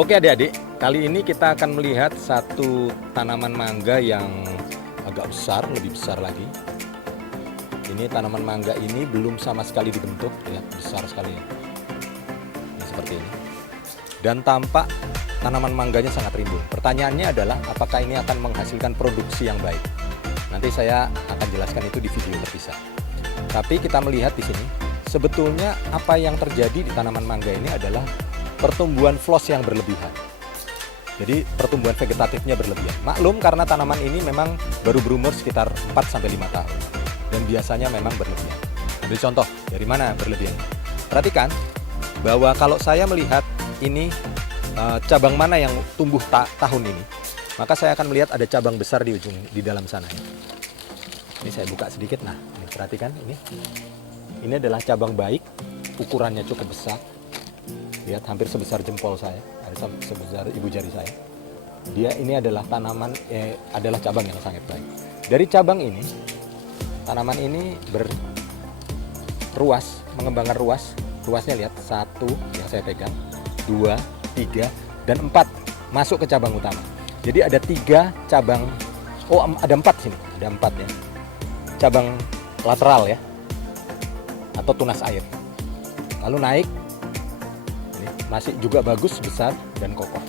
Oke adik-adik, kali ini kita akan melihat satu tanaman mangga yang agak besar, lebih besar lagi. Ini tanaman mangga ini belum sama sekali dibentuk, lihat besar sekali ya. Ini seperti ini. Dan tampak tanaman mangganya sangat rimbun. Pertanyaannya adalah apakah ini akan menghasilkan produksi yang baik? Nanti saya akan jelaskan itu di video terpisah. Tapi kita melihat di sini, sebetulnya apa yang terjadi di tanaman mangga ini adalah pertumbuhan floss yang berlebihan. Jadi pertumbuhan vegetatifnya berlebihan. Maklum karena tanaman ini memang baru berumur sekitar 4-5 tahun. Dan biasanya memang berlebihan. Ambil contoh, dari mana berlebihan? Perhatikan bahwa kalau saya melihat ini cabang mana yang tumbuh tahun ini, maka saya akan melihat ada cabang besar di ujung, di dalam sana. Ini saya buka sedikit, nah ini perhatikan ini. Ini adalah cabang baik, ukurannya cukup besar. Lihat hampir sebesar jempol saya, sebesar ibu jari saya. Dia ini adalah tanaman, adalah cabang yang sangat baik. Dari cabang ini, tanaman ini berruas, mengembangkan ruas. Ruasnya lihat, 1 yang saya pegang, 2, 3, dan 4 masuk ke cabang utama. Jadi ada 3 cabang, ada 4 sini, ada 4 ya. Cabang lateral ya, atau tunas air. Lalu naik, ini masih juga bagus, besar, dan kokoh.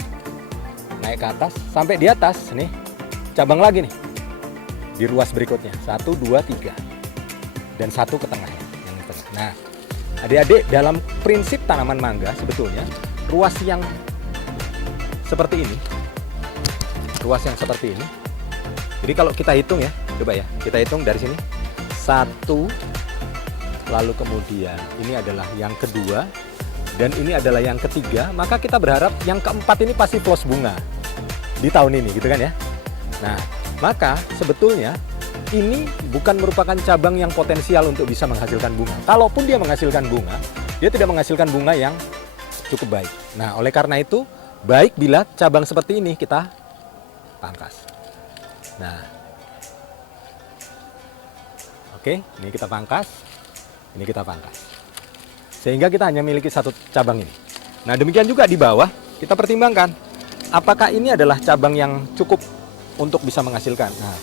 Naik ke atas, sampai di atas, nih, cabang lagi nih. Di ruas berikutnya, 1, 2, 3. Dan 1 ke tengahnya, yang di tengah. Nah, adik-adik, dalam prinsip tanaman mangga, sebetulnya, ruas yang seperti ini, jadi kalau kita hitung ya, coba ya, kita hitung dari sini, 1, lalu kemudian ini adalah yang kedua, dan ini adalah yang ketiga, maka kita berharap yang keempat ini pasti floss bunga di tahun ini, gitu kan ya. Nah, maka sebetulnya ini bukan merupakan cabang yang potensial untuk bisa menghasilkan bunga. Kalaupun dia menghasilkan bunga, dia tidak menghasilkan bunga yang cukup baik. Nah, oleh karena itu, baik bila cabang seperti ini kita pangkas. Nah, oke, ini kita pangkas, ini kita pangkas. Sehingga kita hanya memiliki 1 cabang ini. Nah, demikian juga di bawah, kita pertimbangkan apakah ini adalah cabang yang cukup untuk bisa menghasilkan. Nah,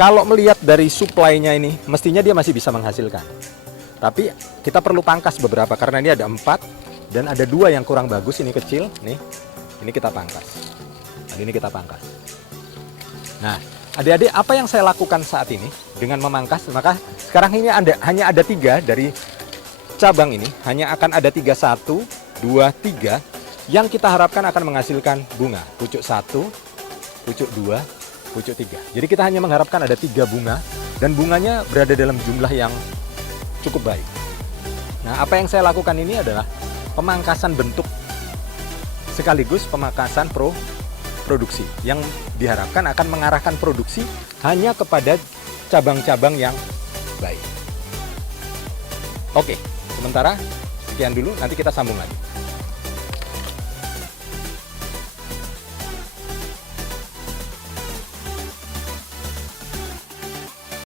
kalau melihat dari supply-nya ini, mestinya dia masih bisa menghasilkan. Tapi kita perlu pangkas beberapa, karena ini ada 4, dan ada 2 yang kurang bagus, ini kecil, nih, ini kita pangkas. Dan ini kita pangkas. Nah, adik-adik, apa yang saya lakukan saat ini dengan memangkas, maka sekarang ini hanya ada 3 dari cabang ini, hanya akan ada 3, 1, 2, 3 yang kita harapkan akan menghasilkan bunga. Pucuk 1, pucuk 2, pucuk 3. Jadi kita hanya mengharapkan ada 3 bunga, dan bunganya berada dalam jumlah yang cukup baik. Nah, apa yang saya lakukan ini adalah pemangkasan bentuk sekaligus pemangkasan produksi yang diharapkan akan mengarahkan produksi hanya kepada cabang-cabang yang baik. Oke, sementara sekian dulu, nanti kita sambung lagi.